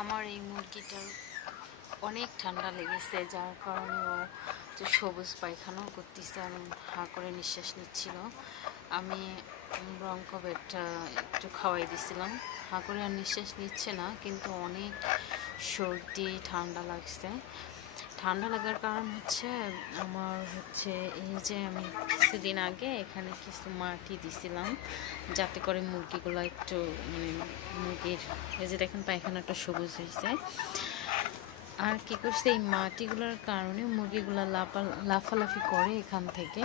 আমার এই মুরগিটার অনেক ঠান্ডা লেগেছে, যার কারণে ও যে সবুজ পায়খানাও করতেছে আর হা করে নিঃশ্বাস নিচ্ছিল। আমি ব্রঙ্কোভেটটা একটু খাওয়াই দিছিলাম, হা করে আর নিঃশ্বাস নিচ্ছে না, কিন্তু অনেক সর্দি ঠান্ডা লাগছে। ঠান্ডা লাগার কারণ হচ্ছে আমার এই যে আমি কিছুদিন আগে এখানে কিছু মাটি দিছিলাম যাতে করে মুরগিগুলো একটু মুরগির এই যে দেখেন পায়খানাটা সবুজ হয়েছে। আর কি করছে, এই মাটিগুলোর কারণে মুরগিগুলো লাফালাফি করে এখান থেকে,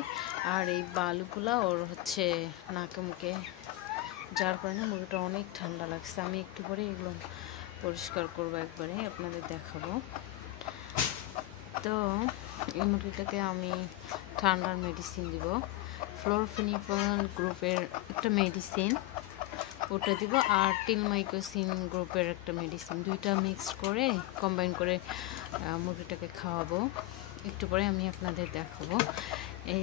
আর এই বালুগুলা ওর নাকে মুখে, যার কারণে মুরগিটা অনেক ঠান্ডা লাগছে। আমি একটু পরে এগুলো পরিষ্কার করবো, একবারে আপনাদের দেখাবো। তো এই মুরগিটাকে আমি ঠান্ডার মেডিসিন দিব, ফ্লোরফেনিকল গ্রুপের একটা মেডিসিন ওটা দিব, আর টিলমাইকোসিন গ্রুপের একটা মেডিসিন, দুইটা মিক্সড করে কম্বাইন করে মুরগিটাকে খাওয়াবো। একটু পরে আমি আপনাদের দেখাবো। এই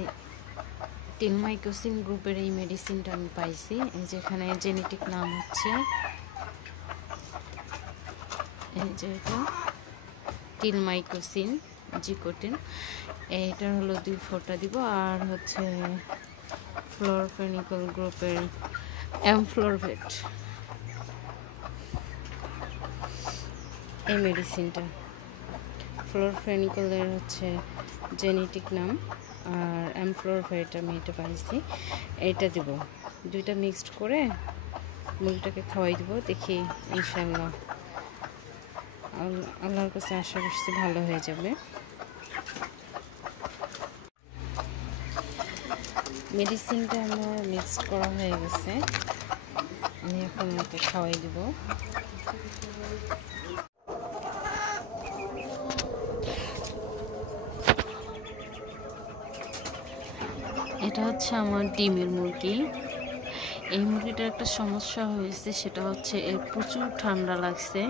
টিলমাইকোসিন গ্রুপের এই মেডিসিনটা আমি পাইছি, এই যেখানে জেনেটিক নাম হচ্ছে এই যে এটা টিলমাইকোসিন জিকোটিন, এইটার হলো 2 ফোঁটা দিব। আর ফ্লোরফেনিকল গ্রুপের অ্যামফ্লোরভেট এই মেডিসিনটা, ফ্লোরফেনিকলের জেনেটিক নাম, আর অ্যামফ্লোরভেট আমি এটা পাইছি, এইটা দিব। দুইটা মিক্সড করে মুরগিটাকে খাওয়াই দিব, দেখি ইনশাআল্লাহ আল্লাহর কাছে আশা করছি ভালো হয়ে যাবে। মেডিসিনটা আমার মিক্স করা হয়ে গেছে, আমি এখন ওকে খাওয়াই দিব। এটা আমার ডিমের মুরগি। এই মুরগিটার একটা সমস্যা হয়েছে, সেটা এর প্রচুর ঠান্ডা লাগছে,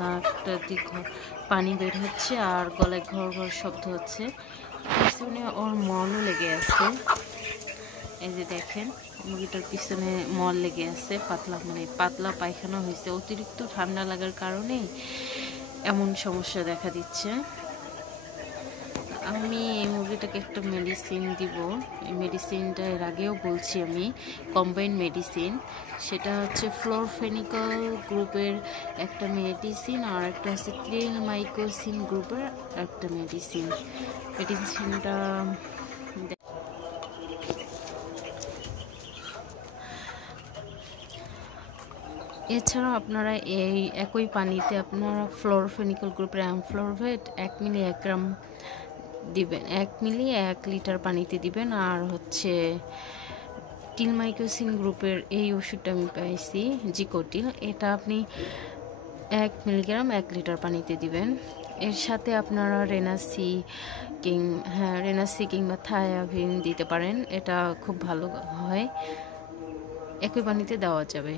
নাকটা দিয়ে পানি বের হচ্ছে আর গলায় ঘর ঘর শব্দ হচ্ছে, পিছনে ওর মলও লেগে আছে। এই যে দেখেন মুরগিটার পিছনে মল লেগে আছে, পাতলা পায়খানা হয়েছে। অতিরিক্ত ঠান্ডা লাগার কারণে এমন সমস্যা দেখা দিচ্ছে। আমি এই মুরগিটাকে একটা মেডিসিন দিব, এই মেডিসিনটা এর আগেও বলছি আমি, কম্বাইন মেডিসিন। সেটা ফ্লোরফেনিকল গ্রুপের একটা মেডিসিন, আর একটা টিলমাইকোসিন গ্রুপের একটা মেডিসিন। মেডিসিনটা এছাড়াও আপনারা এই একই পানিতে আপনারা ফ্লোরফেনিকল গ্রুপের অ্যামফ্লোরভেট 1 মিলি 1 গ্রাম দিবেন, 1 মিলি 1 লিটার পানিতে দিবেন। আর টিলমাইকোসিন গ্রুপের এই ওষুধটা আমি পাইছি জিকোটিল, এটা আপনি 1 মিলিগ্রাম 1 লিটার পানিতে দিবেন। এর সাথে আপনারা রেনাসি কিংবা থায়াভিন দিতে পারেন, এটা খুব ভালো হয়, একই পানিতে দেওয়া যাবে।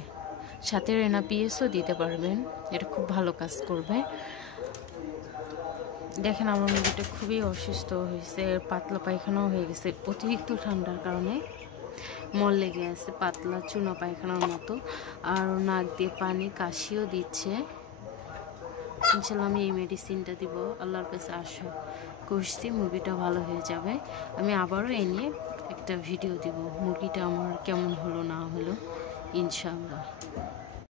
সাথে রেনাপিএসও দিতে পারবেন, এটা খুব ভালো কাজ করবে। দেখেন আমার মুরগিটা খুবই অসুস্থ হয়েছে, পাতলা পায়খানাও হয়ে গেছে অতিরিক্ত ঠান্ডার কারণে, মল লেগে আছে পাতলা চুনা পায়খানার মতো, আর নাক দিয়ে পানি কাশিও দিচ্ছে। ইনশাল্লাহ আমি এই মেডিসিনটা দিব, আল্লাহর কাছে আশা করছি মুরগিটা ভালো হয়ে যাবে। আমি আবারও এই নিয়ে একটা ভিডিও দিব, মুরগিটা আমার কেমন হলো না হলো ইনশাআল্লাহ।